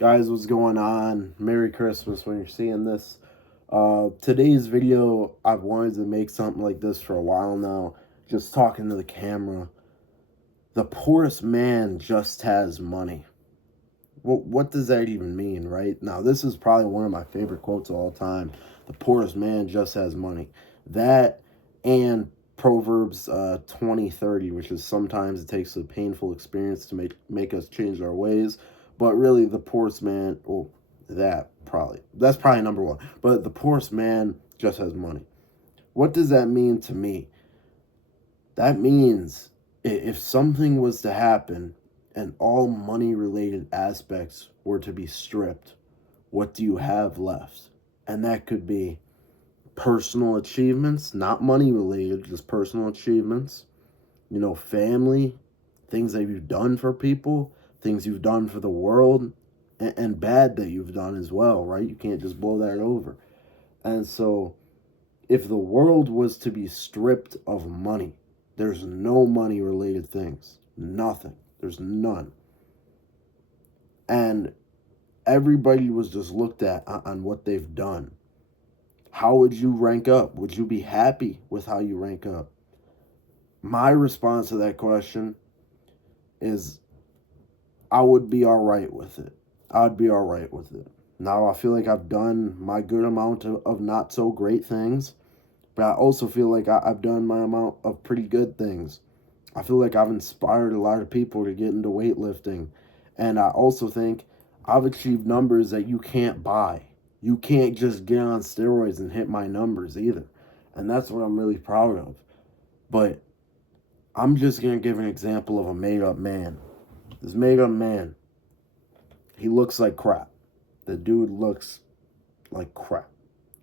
Guys, what's going on? Merry Christmas when you're seeing this. Today's video, I've wanted to make something like this for a while now. Just talking to the camera. The poorest man just has money. What does that even mean, right? Now, this is probably one of my favorite quotes of all time. The poorest man just has money. That and Proverbs 20:30, which is sometimes it takes a painful experience to make us change our ways. But really, the poorest man, well, that's probably number one. But the poorest man just has money. What does that mean to me? That means if something was to happen and all money related aspects were to be stripped, what do you have left? And that could be personal achievements, not money related, just personal achievements, family, things that you've done for people, things you've done for the world, and bad that you've done as well, right? You can't just blow that over. And so, if the world was to be stripped of money, there's no money related things. Nothing. There's none. And everybody was just looked at on what they've done. How would you rank up? Would you be happy with how you rank up? My response to that question is I would be all right with it. I'd be all right with it. Now, I feel like I've done my good amount of not so great things, but I also feel like I've done my amount of pretty good things. I feel like I've inspired a lot of people to get into weightlifting. And I also think I've achieved numbers that you can't buy. You can't just get on steroids and hit my numbers either. And that's what I'm really proud of. But I'm just going to give an example of a made-up man. This made-up man, he looks like crap. The dude looks like crap.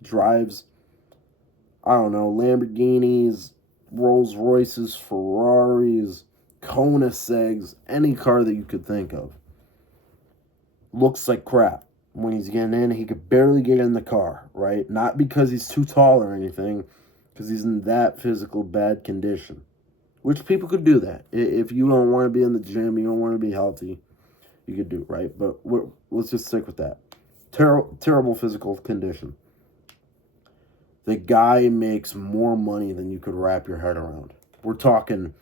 Drives, I don't know, Lamborghinis, Rolls Royces, Ferraris, Koenigseggs, any car that you could think of. Looks like crap. When he's getting in, he could barely get in the car, right? Not because he's too tall or anything, because he's in that physical bad condition. Which people could do that. If you don't want to be in the gym, you don't want to be healthy, you could do it, right? But let's just stick with that. Terrible physical condition. The guy makes more money than you could wrap your head around. We're talking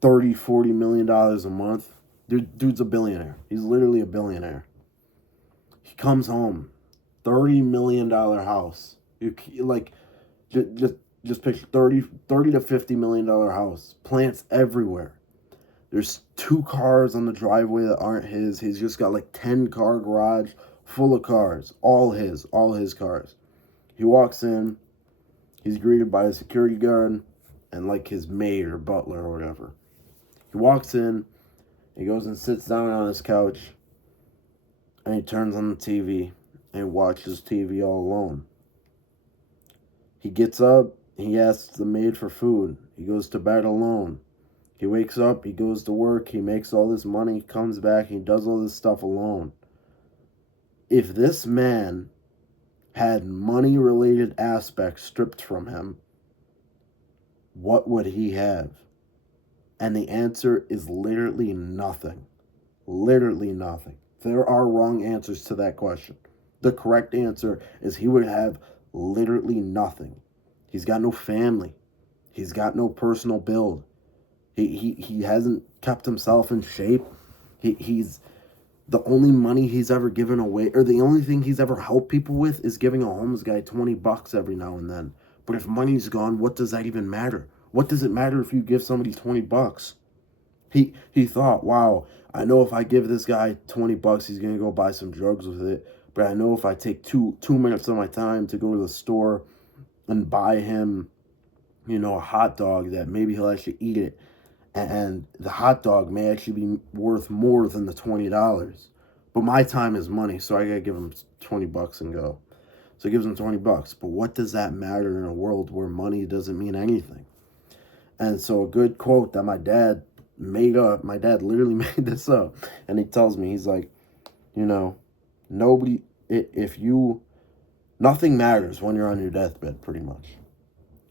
$30, $40 million a month. Dude's a billionaire. He's literally a billionaire. He comes home, $30 million house. Just picture 30 to $50 million house. Plants everywhere. There's 2 cars on the driveway that aren't his. He's just got like 10-car garage full of cars. All his cars. He walks in, he's greeted by a security guard and like his maid or butler or whatever. He walks in, he goes and sits down on his couch, and he turns on the TV and watches TV all alone. He gets up, he asks the maid for food. He goes to bed alone. He wakes up, he goes to work, he makes all this money, comes back, he does all this stuff alone. If this man had money-related aspects stripped from him, what would he have? And the answer is literally nothing. Literally nothing. There are wrong answers to that question. The correct answer is he would have literally nothing. He's got no family. He's got no personal build. He hasn't kept himself in shape. He's the only money he's ever given away, or the only thing he's ever helped people with, is giving a homeless guy $20 every now and then. But if money's gone, what does that even matter? What does it matter if you give somebody $20? He thought, wow, I know if I give this guy $20, he's gonna go buy some drugs with it. But I know if I take two minutes of my time to go to the store and buy him, a hot dog, that maybe he'll actually eat it. And the hot dog may actually be worth more than the $20. But my time is money, so I gotta give him $20 and go. So he gives him $20. But what does that matter in a world where money doesn't mean anything? And so a good quote that my dad made up, my dad literally made this up, and he tells me, he's like, nothing matters when you're on your deathbed, pretty much.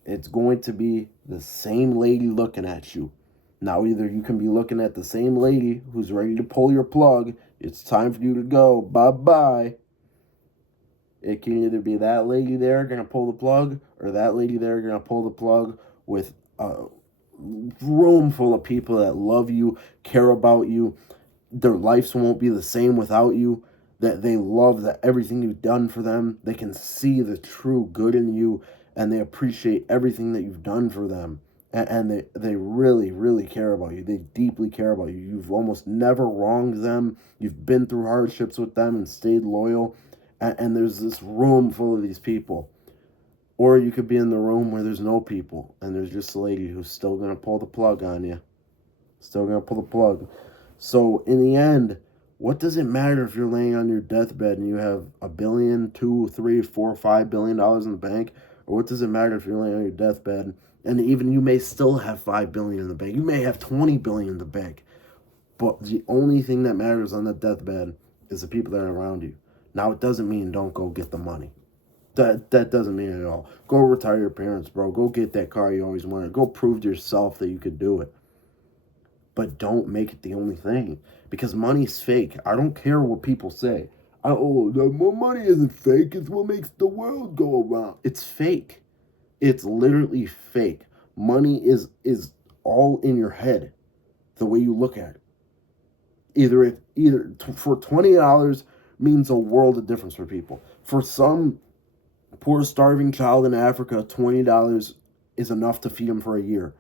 It's going to be the same lady looking at you. Now, either you can be looking at the same lady who's ready to pull your plug It's time for you to go. Bye-bye. It can either be that lady there going to pull the plug or that lady there going to pull the plug with a room full of people that love you, care about you. Their lives won't be the same without you. That they love that everything you've done for them. They can see the true good in you, and they appreciate everything that you've done for them. And they really, really care about you. They deeply care about you. You've almost never wronged them. You've been through hardships with them and stayed loyal. And there's this room full of these people. Or you could be in the room where there's no people, and there's just a lady who's still going to pull the plug on you. Still going to pull the plug. So in the end, what does it matter if you're laying on your deathbed and you have $1 billion, $2, $3, $4, $5 billion in the bank? Or what does it matter if you're laying on your deathbed and even you may still have $5 billion in the bank? You may have $20 billion in the bank. But the only thing that matters on that deathbed is the people that are around you. Now, it doesn't mean don't go get the money. That doesn't mean it at all. Go retire your parents, bro. Go get that car you always wanted. Go prove to yourself that you could do it. But don't make it the only thing, because money's fake. I don't care what people say. Money isn't fake. It's what makes the world go around. It's fake. It's literally fake. Money is all in your head, the way you look at it. Either for $20 means a world of difference for people. For some poor starving child in Africa, $20 is enough to feed him for a year.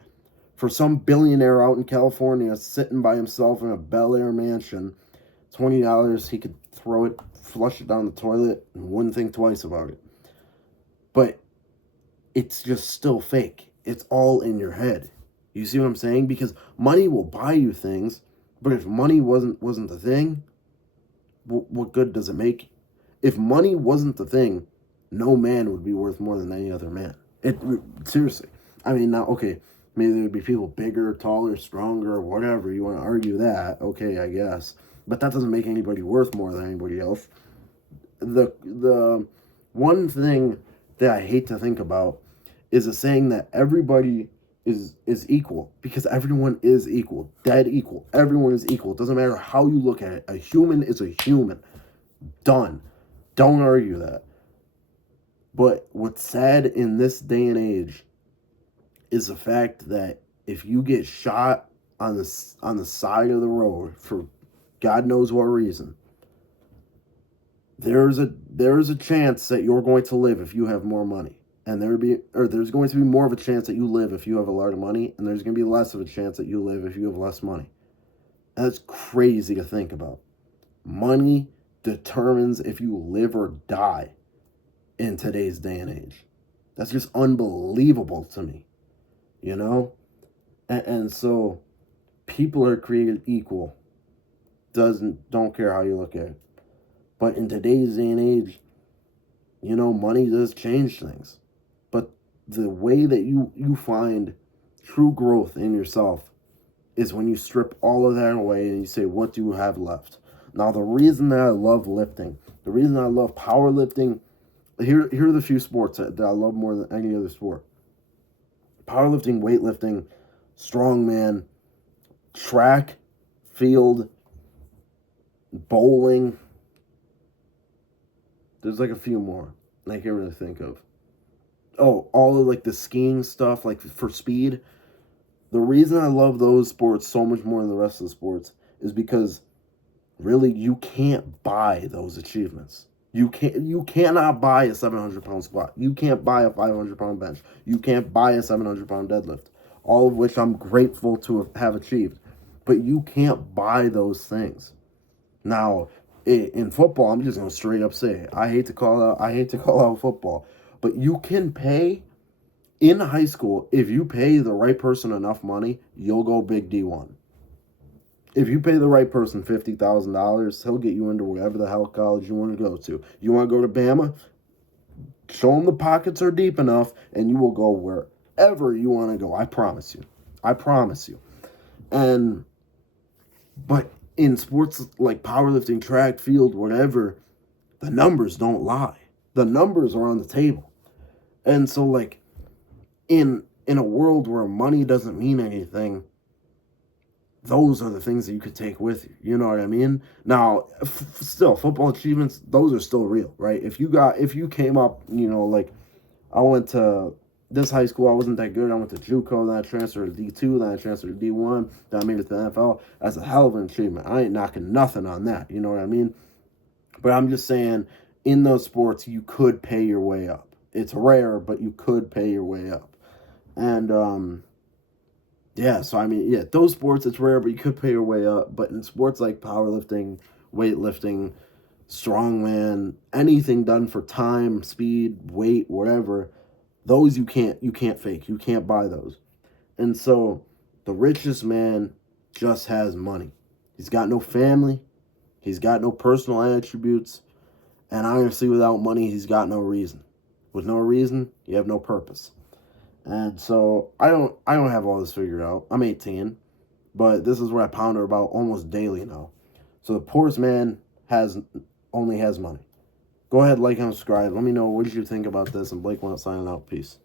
For some billionaire out in California sitting by himself in a Bel Air mansion, $20, he could throw it, flush it down the toilet, and wouldn't think twice about it. But it's just still fake. It's all in your head. You see what I'm saying? Because money will buy you things, but if money wasn't the thing, what good does it make? If money wasn't the thing, no man would be worth more than any other man. Seriously. I mean, now, okay, maybe there would be people bigger, taller, stronger, whatever. You want to argue that, okay, I guess. But that doesn't make anybody worth more than anybody else. The one thing that I hate to think about is a saying that everybody is equal, because everyone is equal, dead equal. Everyone is equal. It doesn't matter how you look at it. A human is a human. Done. Don't argue that. But what's sad in this day and age is the fact that if you get shot on the side of the road for God knows what reason, there's a chance that you're going to live if you have more money. And there's going to be more of a chance that you live if you have a lot of money, and there's going to be less of a chance that you live if you have less money. That's crazy to think about. Money determines if you live or die in today's day and age. That's just unbelievable to me, you know? And so people are created equal. Don't care how you look at it. But in today's day and age, you know, money does change things. But the way that you find true growth in yourself is when you strip all of that away and you say, what do you have left? Now, the reason that I love lifting, the reason I love powerlifting, here are the few sports that I love more than any other sport. Powerlifting, weightlifting, strongman, track, field, bowling. There's like a few more I can't really think of. Oh, all of like the skiing stuff, like for speed. The reason I love those sports so much more than the rest of the sports is because really you can't buy those achievements. You cannot buy a 700-pound squat. You can't buy a 500-pound bench. You can't buy a 700-pound deadlift. All of which I'm grateful to have achieved. But you can't buy those things. Now, in football, I'm just gonna straight up say it. I hate to call out football, but you can pay in high school. If you pay the right person enough money, you'll go big D1. If you pay the right person $50,000, he'll get you into whatever the hell college you want to go to. You want to go to Bama? Show them the pockets are deep enough, and you will go wherever you want to go. I promise you. I promise you. But in sports like powerlifting, track, field, whatever, the numbers don't lie. The numbers are on the table. And so, like, in a world where money doesn't mean anything, those are the things that you could take with you. You know what I mean? Now, still, football achievements, those are still real, right? If you came up, like I went to this high school, I wasn't that good. I went to JUCO, then I transferred to D2, then I transferred to D1, then I made it to the NFL. That's a hell of an achievement. I ain't knocking nothing on that. You know what I mean? But I'm just saying, in those sports, you could pay your way up. It's rare, but you could pay your way up. And yeah, so I mean, yeah, those sports it's rare, but you could pay your way up. But in sports like powerlifting, weightlifting, strongman, anything done for time, speed, weight, whatever, those you can't fake. You can't buy those. And so the richest man just has money. He's got no family. He's got no personal attributes. And honestly, without money, he's got no reason. With no reason, you have no purpose. And so I don't have all this figured out. I'm 18, but this is what I ponder about almost daily now. So the poorest man only has money. Go ahead, like and subscribe. Let me know what did you think about this. And Blake wants signing out. Peace.